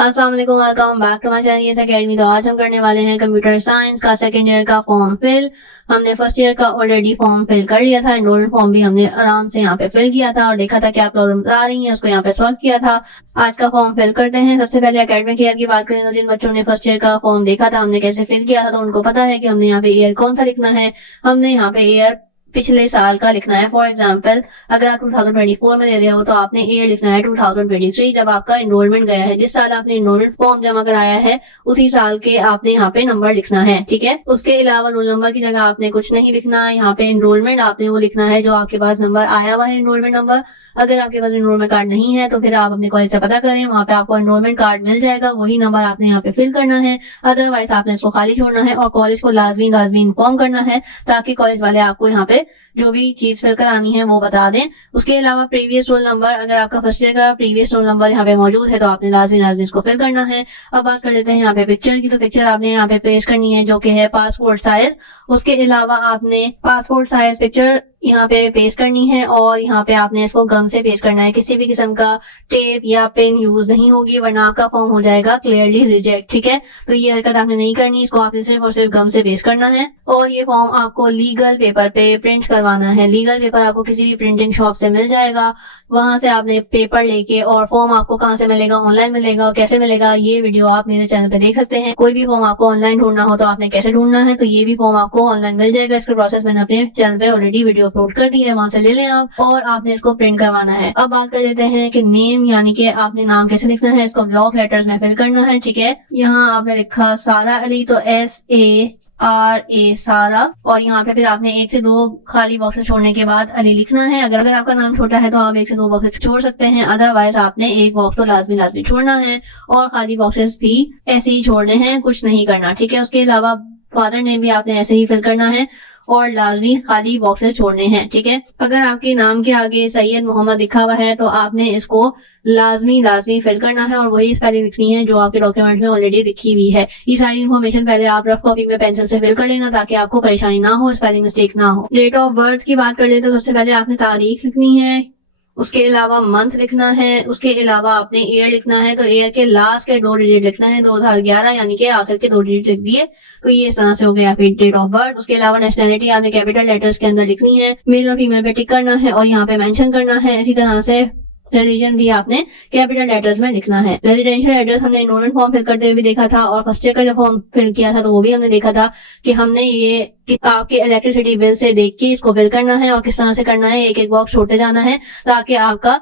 अस्सलाम वालेकुम, welcome back to my channel Yes Academy. तो आज हम करने वाले हैं कंप्यूटर साइंस का सेकंड ईयर का फॉर्म फिल। हमने फर्स्ट ईयर का ऑलरेडी फॉर्म फिल कर लिया था, एनरोलमेंट फॉर्म भी हमने आराम से यहाँ पे फिल किया था और देखा था क्या प्रॉब्लम आ रही है, उसको यहाँ पे सॉल्व किया था। आज का फॉर्म फिल करते हैं। सबसे पहले एकेडमिक ईयर की बात करें तो जिन बच्चों ने फर्स्ट ईयर का फॉर्म देखा था, हमने कैसे फिल किया था, तो उनको पता है कि हमने यहाँ पे ईयर कौन सा लिखना है। हमने यहाँ पे ईयर पिछले साल का लिखना है। फॉर एग्जाम्पल, अगर आप 2024 में दे रहे हो तो आपने ईयर लिखना है 2023, जब आपका एनरोलमेंट गया है। जिस साल आपने एनरोलमेंट फॉर्म जमा कराया है उसी साल के आपने यहाँ पे नंबर लिखना है, ठीक है। उसके अलावा रोल नंबर की जगह आपने कुछ नहीं लिखना है। यहाँ पे एनरोलमेंट आपने वो लिखना है जो आपके पास नंबर आया हुआ है, एनरोलमेंट नंबर। अगर आपके पास एनरोलमेंट कार्ड नहीं है तो फिर आप अपने कॉलेज से पता करें, वहाँ पे आपको एनरोलमेंट कार्ड मिल जाएगा, वही नंबर आपने यहाँ पे फिल करना है। अदरवाइज आपने इसको खाली छोड़ना है और कॉलेज को लाजमी इन्फॉर्म करना है ताकि कॉलेज वाले आपको यहाँ पे जो भी चीज फिल करानी है वो बता दें। उसके अलावा प्रीवियस रोल नंबर, अगर आपका फर्स्ट ईयर का प्रीवियस रोल नंबर यहाँ पे मौजूद है तो आपने लाजमी इसको फिल करना है। अब बात कर लेते हैं यहाँ पे पिक्चर की। तो पिक्चर आपने यहाँ पे पेस्ट करनी है जो कि है पासपोर्ट साइज। उसके अलावा आपने पासपोर्ट साइज पिक्चर यहाँ पे पेस्ट करनी है और यहाँ पे आपने इसको गम से पेस्ट करना है। किसी भी किस्म का टेप या पेन यूज नहीं होगी वरना आपका फॉर्म हो जाएगा क्लियरली रिजेक्ट, ठीक है। तो ये हरकत आपने नहीं करनी, इसको आपने सिर्फ और सिर्फ गम से पेस्ट करना है। और ये फॉर्म आपको लीगल पेपर पे प्रिंट करवाना है। लीगल पेपर आपको किसी भी प्रिंटिंग शॉप से मिल जाएगा, वहां से आपने पेपर लेके, और फॉर्म आपको कहाँ से मिलेगा, ऑनलाइन मिलेगा, कैसे मिलेगा ये वीडियो आप मेरे चैनल पे देख सकते हैं। कोई भी फॉर्म आपको ऑनलाइन ढूंढना हो तो आपने कैसे ढूंढना है, तो ये भी फॉर्म आपको ऑनलाइन मिल जाएगा। इसका प्रोसेस मैंने अपने चैनल पे ऑलरेडी वीडियो अपलोड कर दी है, वहां से ले लें आप, और आपने इसको प्रिंट करवाना है। अब बात कर लेते हैं कि नेम, यानी कि आपने नाम कैसे लिखना है। इसको ब्लॉक लेटर्स में फिल करना है, ठीक है। यहाँ आपने लिखा सारा अली, तो SARA सारा, और यहाँ पे फिर आपने 1 से 2 खाली बॉक्सेस छोड़ने के बाद अली लिखना है। अगर आपका नाम छोटा है तो आप 1 से 2 बॉक्सेस छोड़ सकते हैं, अदरवाइज आपने 1 बॉक्स तो लाजमी छोड़ना है और खाली बॉक्सेस भी ऐसे ही छोड़ने हैं, कुछ नहीं करना, ठीक है। उसके अलावा फादर नेम भी आपने ऐसे ही फिल करना है और लाजमी खाली बॉक्सेस छोड़ने हैं, ठीक है। अगर आपके नाम के आगे सैयद मोहम्मद लिखा हुआ है तो आपने इसको लाजमी फिल करना है और वही स्पेलिंग लिखनी है जो आपके डॉक्यूमेंट में ऑलरेडी लिखी हुई है। ये सारी इन्फॉर्मेशन पहले आप रफ कॉपी में पेंसिल से फिल कर लेना ताकि आपको परेशानी ना हो, स्पेलिंग मिस्टेक ना हो। डेट ऑफ बर्थ की बात कर ले तो सबसे पहले आपने तारीख लिखनी है, उसके अलावा मंथ लिखना है, उसके अलावा आपने ईयर लिखना है। तो ईयर के लास्ट के 2 डिजिट लिखना है, 2011 यानी कि आखिर के 2 डिजिट लिख दिए तो ये इस तरह से हो गया फिर डेट ऑफ बर्थ। उसके अलावा नेशनैलिटी आपने कैपिटल लेटर्स के अंदर लिखनी है, मेल और फीमेल पे टिक करना है और यहाँ पे मेंशन करना है। इसी तरह से रिलीजन भी आपने कैपिटल लेटर्स में लिखना है। रेजिडेंशियल एड्रेस हमने एनरोलमेंट फॉर्म फिल करते हुए भी देखा था और फर्स्ट ईयर का जब फॉर्म फिल किया था तो वो भी हमने देखा था कि हमने ये कि आपके इलेक्ट्रिसिटी बिल से देख के इसको फिल करना है और किस तरह से करना है, एक बॉक्स छोड़ते जाना है ताकि आपका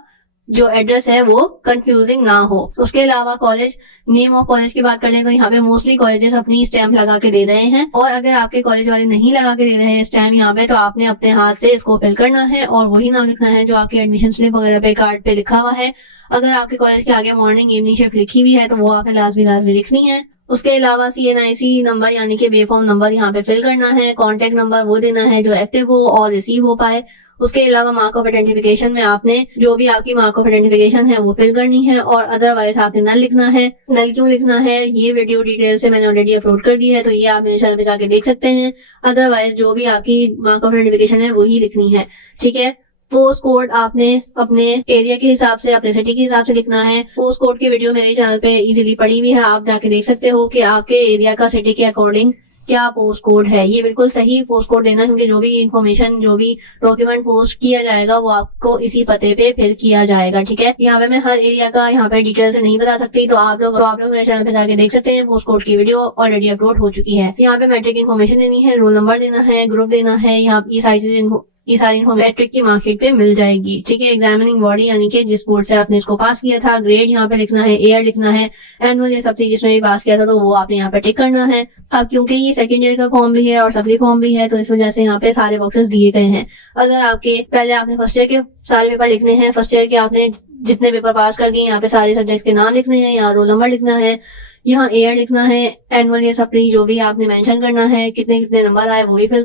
जो एड्रेस है वो कंफ्यूजिंग ना हो। उसके अलावा कॉलेज नेम ऑफ कॉलेज की बात करें तो यहाँ पे मोस्टली कॉलेजेस अपनी स्टैम्प लगा के दे रहे हैं, और अगर आपके कॉलेज वाले नहीं लगा के दे रहे हैं स्टैम्प यहाँ पे तो आपने अपने हाथ से इसको फिल करना है और वही नाम लिखना है जो आपके एडमिशन स्लिप वगैरह पे कार्ड पे लिखा हुआ है। अगर आपके कॉलेज के आगे मॉर्निंग इवनिंग शिफ्ट लिखी हुई है तो वो आपने लाजमी लिखनी है। उसके अलावा CNIC नंबर यानी कि बेफॉर्म नंबर यहाँ पे फिल करना है। कॉन्टेक्ट नंबर वो देना है जो एक्टिव हो और रिसीव हो पाए। उसके अलावा मार्क ऑफ आइडेंटिफिकेशन में आपने जो भी आपकी मार्क ऑफ आइडेंटिफिकेशन है वो फिल करनी है और अदरवाइज आपने नल लिखना है। नल क्यों लिखना है ये वीडियो डिटेल से मैंने ऑलरेडी अपलोड कर दी है, तो ये आप मेरे चैनल पे जाके देख सकते हैं। अदरवाइज जो भी आपकी मार्क ऑफ आइडेंटिफिकेशन है वही लिखनी है, ठीक है। पोस्ट कोड आपने अपने एरिया के हिसाब से, अपने सिटी के हिसाब से लिखना है। पोस्ट कोड की वीडियो मेरे चैनल पे इजीली पड़ी हुई है, आप जाके देख सकते हो कि आपके एरिया का सिटी के अकॉर्डिंग क्या पोस्ट कोड है। ये बिल्कुल सही पोस्ट कोड देना क्योंकि जो भी इंफॉर्मेशन, जो भी डॉक्यूमेंट पोस्ट किया जाएगा वो आपको इसी पते पे फिल किया जाएगा, ठीक है। यहाँ पे मैं हर एरिया का यहाँ पे डिटेल से नहीं बता सकती, तो आप लोग मेरे चैनल पे जाके देख सकते हैं। पोस्ट कोड की वीडियो ऑलरेडी अपलोड हो चुकी है। यहाँ पे मैट्रिक इन्फॉर्मेशन देनी है, रोल नंबर देना है, ग्रुप देना है। यहाँ ये सारी मैट्रिक की मार्कशीट पे मिल जाएगी, ठीक है। एग्जामिनिंग बॉडी यानी कि जिस बोर्ड से आपने इसको पास किया था, ग्रेड यहाँ पे लिखना है, ईयर लिखना है, एनुअल ये सब थी जिसमें भी पास किया था तो वो आपने यहाँ पे टिक करना है। अब क्योंकि ये सेकंड ईयर का फॉर्म भी है और सप्ली फॉर्म भी है तो इस वजह से यहाँ पे सारे बॉक्सेस दिए गए हैं। अगर आपके पहले आपने फर्स्ट ईयर के सारे पेपर लिखने हैं, फर्स्ट ईयर के आपने जितने पेपर पास कर दिए यहाँ पे सारे सब्जेक्ट के नाम लिखने हैं, यहाँ रोल नंबर लिखना है, यहाँ ईयर लिखना है, एनुअल या सप्ली जो भी आपने मेंशन करना है, कितने कितने नंबर आए वो भी फिल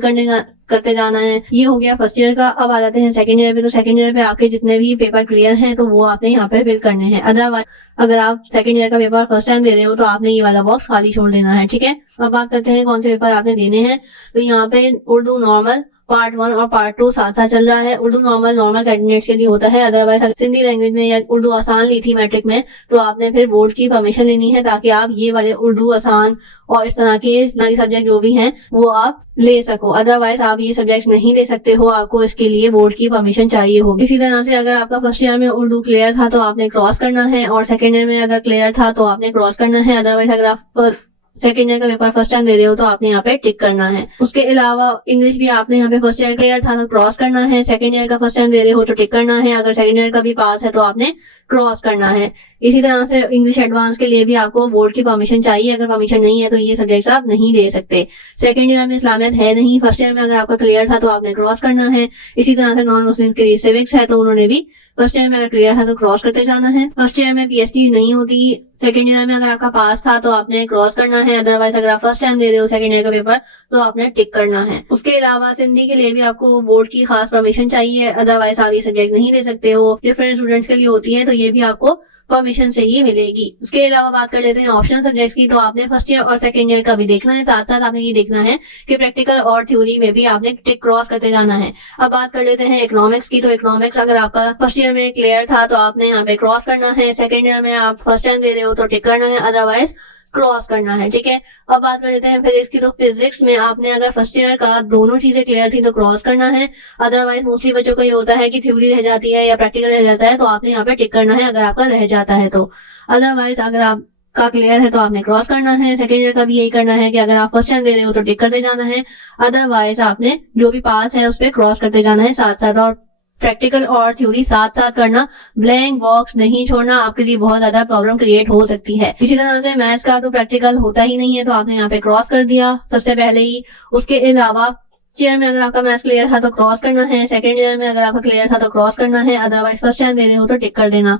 करते जाना है। ये हो गया फर्स्ट ईयर का। अब आ जाते हैं सेकंड ईयर पे। तो सेकंड ईयर पे आपके जितने भी पेपर क्लियर हैं तो वो आपने यहाँ पे फिल करने हैं। अदरवाइज अगर आप सेकंड ईयर का पेपर फर्स्ट टाइम दे रहे हो तो आपने ये वाला बॉक्स खाली छोड़ देना है, ठीक है। अब बात करते हैं कौन से पेपर आपने देने हैं। तो यहाँ पे उर्दू नॉर्मल पार्ट 1 और पार्ट 2 साथ साथ चल रहा है। उर्दू नॉर्मल कैंडिडेट्स के लिए होता है, अदरवाइज अगर सिंधी लैंग्वेज में या उर्दू आसान ली थी मैट्रिक में तो आपने फिर बोर्ड की परमिशन लेनी है ताकि आप ये वाले उर्दू आसान और इस तरह के सब्जेक्ट जो भी हैं वो आप ले सको। अदरवाइज आप ये सब्जेक्ट नहीं ले सकते हो, आपको इसके लिए बोर्ड की परमिशन चाहिए होगी। इसी तरह से अगर आपका फर्स्ट ईयर में उर्दू क्लियर था तो आपने क्रॉस करना है, और सेकेंड ईयर में अगर क्लियर था तो आपने क्रॉस करना है। अदरवाइज अगर आप सेकेंड ईयर का पेपर फर्स्ट टाइम दे रहे हो तो आपने यहाँ पे टिक करना है। उसके अलावा इंग्लिश भी आपने यहाँ पे फर्स्ट ईयर क्लियर था तो क्रॉस करना है, सेकेंड ईयर का फर्स्ट टाइम दे रहे हो तो टिक करना है, अगर सेकेंड ईयर का भी पास है तो आपने क्रॉस करना है। इसी तरह से इंग्लिश एडवांस के लिए भी आपको बोर्ड की परमिशन चाहिए, अगर परमिशन नहीं है तो ये सब्जेक्ट आप नहीं ले सकते। सेकेंड ईयर में इस्लामियत है नहीं, फर्स्ट ईयर में अगर आपका क्लियर था तो आपने क्रॉस करना है। इसी तरह से नॉन मुस्लिम के लिए सिविक्स है तो उन्होंने भी फर्स्ट ईयर में अगर क्लियर है तो क्रॉस करते जाना है। फर्स्ट ईयर में पीएचडी नहीं होती, सेकेंड ईयर में अगर आपका पास था तो आपने क्रॉस करना है। अदरवाइज अगर आप फर्स्ट टाइम दे रहे हो सेकेंड ईयर का पेपर तो आपने टिक करना है। उसके अलावा सिंधी के लिए भी आपको बोर्ड की खास परमिशन चाहिए, अदरवाइज आप ये सब्जेक्ट नहीं ले सकते हो। डिफरेंट स्टूडेंट्स के लिए होती है तो ये भी आपको परमिशन से ही मिलेगी। उसके अलावा बात कर लेते हैं ऑप्शनल सब्जेक्ट्स की, तो आपने फर्स्ट ईयर और सेकंड ईयर का भी देखना है, साथ साथ आपने ये देखना है कि प्रैक्टिकल और थ्योरी में भी आपने टिक क्रॉस करते जाना है। अब बात कर लेते हैं इकोनॉमिक्स की, तो इकोनॉमिक्स अगर आपका फर्स्ट ईयर में क्लियर था तो आपने यहाँ पे क्रॉस करना है, सेकंड ईयर में आप फर्स्ट टाइम दे रहे हो तो टिक करना है, अदरवाइज क्रॉस करना है। ठीक है, अब बात कर लेते हैं फिजिक्स की, तो फिजिक्स में आपने अगर फर्स्ट ईयर का दोनों चीजें क्लियर थी तो क्रॉस करना है। अदरवाइज मोस्टली बच्चों का ये होता है कि थ्योरी रह जाती है या प्रैक्टिकल रह जाता है तो आपने यहाँ पे टिक करना है अगर आपका रह जाता है तो। अदरवाइज अगर आपका क्लियर है तो आपने क्रॉस करना है। सेकेंड ईयर का भी यही करना है कि अगर आप फर्स्ट टाइम दे रहे हो तो टिक करते जाना है, अदरवाइज आपने जो भी पास है उस पर क्रॉस करते जाना है साथ साथ। और प्रैक्टिकल और थ्योरी साथ साथ करना, ब्लैंक बॉक्स नहीं छोड़ना, आपके लिए बहुत ज्यादा प्रॉब्लम क्रिएट हो सकती है। इसी तरह से मैथ्स का तो प्रैक्टिकल होता ही नहीं है तो आपने यहाँ पे क्रॉस कर दिया सबसे पहले ही। उसके अलावा ईयर में अगर आपका मैथ्स क्लियर था तो क्रॉस करना है, सेकंड ईयर में अगर आपका क्लियर था तो क्रॉस करना है, अदरवाइज फर्स्ट टाइम दे रहे हो तो टिक कर देना।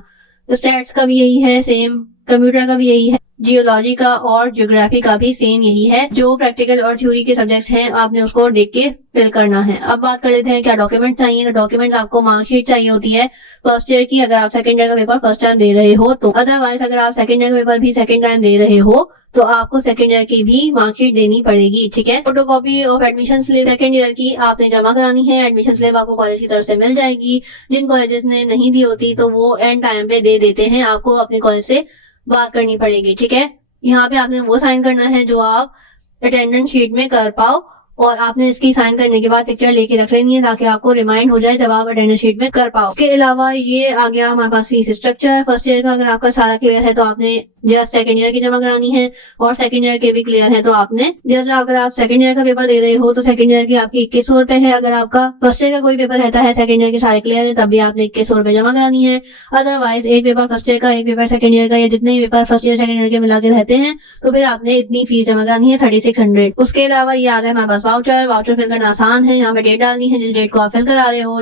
स्टैट्स का भी यही है सेम, कंप्यूटर का भी यही है, जियोलॉजी का और ज्योग्राफी का भी सेम यही है। जो प्रैक्टिकल और थ्योरी के सब्जेक्ट्स हैं आपने उसको देख के फिल करना है। अब बात कर लेते हैं क्या डॉक्यूमेंट चाहिए, तो डॉक्यूमेंट आपको मार्कशीट चाहिए होती है फर्स्ट ईयर की अगर आप सेकंड ईयर का पेपर फर्स्ट टाइम दे रहे हो तो। अदरवाइज अगर आप सेकंड ईयर का पेपर भी सेकंड टाइम दे रहे हो तो आपको सेकंड ईयर की भी मार्कशीट देनी पड़ेगी। ठीक है, photocopy of admission slip second year की आपने जमा करानी है। एडमिशन स्लिप आपको कॉलेज की तरफ से मिल जाएगी। जिन कॉलेजेस ने नहीं दी होती तो वो एंड टाइम पे दे देते हैं, आपको अपने कॉलेज से बात करनी पड़ेगी। ठीक है, यहाँ पे आपने वो साइन करना है जो आप अटेंडेंस शीट में कर पाओ, और आपने इसकी साइन करने के बाद पिक्चर लेके रख लेनी है ताकि आपको रिमाइंड हो जाए जब आप अटेंडेंस शीट में कर पाओ। इसके अलावा ये आ गया हमारे पास फीस स्ट्रक्चर। फर्स्ट ईयर का अगर आपका सारा क्लियर है तो आपने जस्ट सेकंड ईयर की जमा करानी है, और सेकंड ईयर के भी क्लियर है तो आपने जस्ट अगर आप सेकंड ईयर का पेपर दे रहे हो तो सेकंड ईयर की आपकी 2100 रुपए है। अगर आपका फर्स्ट ईयर का कोई पेपर रहता है सेकंड ईयर के सारे क्लियर है तब भी आपने 2100 रुपए जमा करानी है। अदरवाइज एक पेपर फर्स्ट ईयर का, एक पेपर सेकंड ईयर का, या जितने paper first year second year के मिला के रहते हैं तो फिर आपने इतनी फीस जमा करानी है 3600। उसके अलावा ये आ गया हमारे पास वाउचर फिल करना आसान है। यहाँ पे डेट डालनी है, जिस डेट को आप फिल करा रहे हो,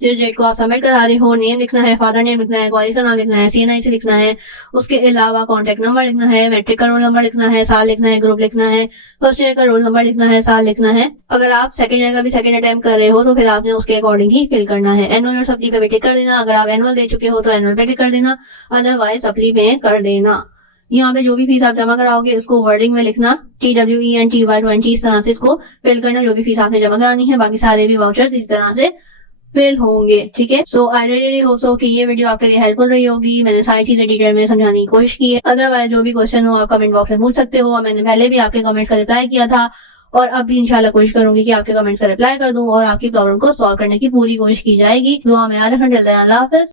जिस डेट को आप सबमिट करा रहे हो, नेम लिखना है, फादर नेम लिखना है, कॉलेज का नाम लिखना है, CNI से लिखना है। उसके अलावा कॉन्टेक्ट नंबर लिखना है, मैट्रिक का रोल नंबर लिखना है, साल लिखना है, ग्रुप लिखना है, फर्स्ट ईयर का रोल नंबर लिखना है, साल लिखना है। अगर आप सेकंड ईयर का भी सेकंड अटेम्प्ट कर रहे हो तो फिर आपने उसके अकॉर्डिंग ही फिल करना है। एनुअल और सप्ली पे टिक कर देना, अगर आप एनुअल दे चुके हो तो एनुअल पे टिक कर देना, अदरवाइज सप्ली पे कर देना। यहाँ पे जो भी फीस आप जमा कराओगे उसको वर्डिंग में लिखना, TWENTY20 इस तरह से इसको फिल करना जो भी फीस आपने जमा करानी है। बाकी सारे भी वाउचर इस तरह से फिल होंगे। ठीक है, सो आई रियली होप सो कि ये वीडियो आपके लिए हेल्पफुल रही होगी। मैंने सारी चीजें डिटेल में समझाने की कोशिश की है। अदरवाइज जो भी क्वेश्चन हो आप कमेंट बॉक्स में पूछ सकते हो, और मैंने पहले भी आपके कमेंट्स का रिप्लाई किया था और अब भी इंशाल्लाह कोशिश करूंगी कि आपके कमेंट्स का रिप्लाई कर दूं और आपकी प्रॉब्लम को सॉल्व करने की पूरी कोशिश की जाएगी। दुआ में याद रखना। अल्लाह हाफिज।